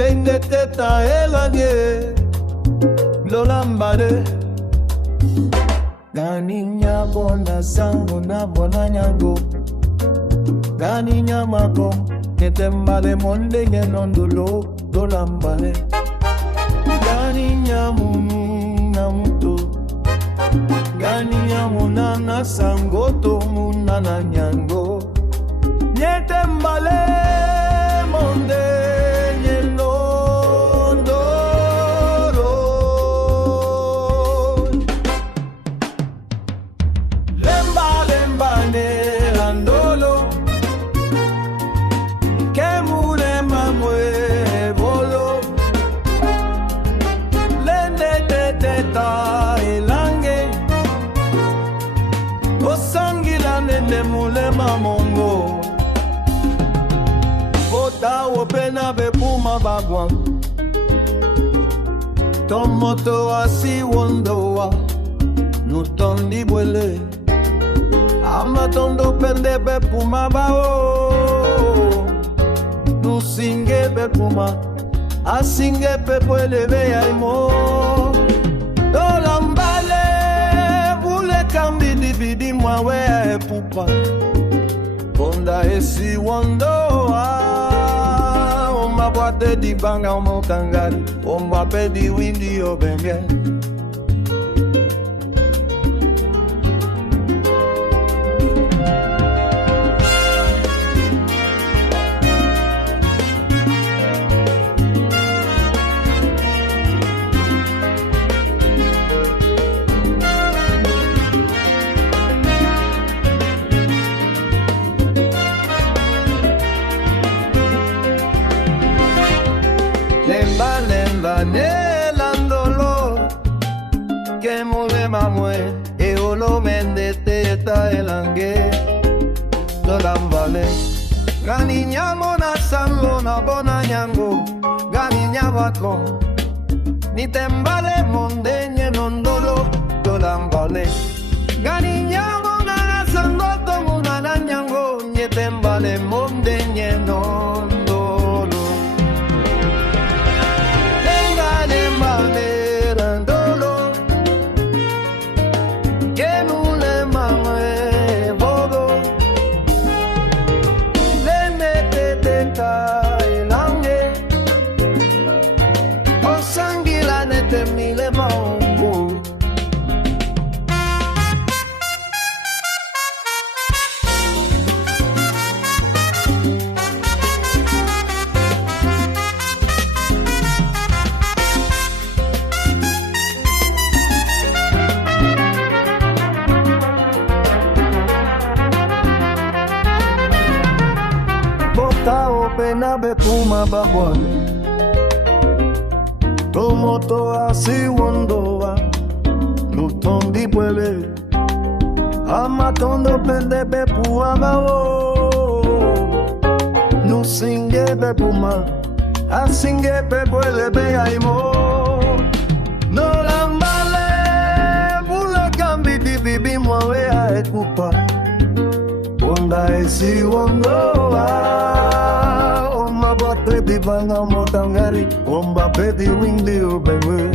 lende teta elange lolambale ganinya bona sango na bona nyango ganinya mako netembale monde nyenondolo lolambale ganinya munu na muto ganinya munana sango to munana nyango netembale monde nyenondolo lemba lemba ne landolo kemule mamwe bolo lende teta elange osangila nende mule mamongo bota opena bepuma bagwa tomoto asi wondoa nutondi bwele amatondo pende bepuma bao nusinge bepuma asinge bepwele beyaimo dolambale bule kambi dibidi mwawe epupa Bonda esi wondoa Oma boate di banga omo kangari Oma pedi windi obenge Lemba lemba nelandolo que mule mamwe e olo mende teta elange dolambale ganinya mona sango na bona nyango ganinya batlo ni tembale monde nyenondolo dolambale ganinya mona sango to mona nyango ni tembale monde nyenondolo Mile maungo Bota opena bepuma babwa Tomoto asi wondoa Lutondi bwele Amatondo pende bepu amao Nusinge bepuma Asinge bebwele beyaimo Nolambale Bula kambi bibi mwawe aekupa Bonda esi wondoa Oma bote di banga motangari Omba pedi windi ubengwe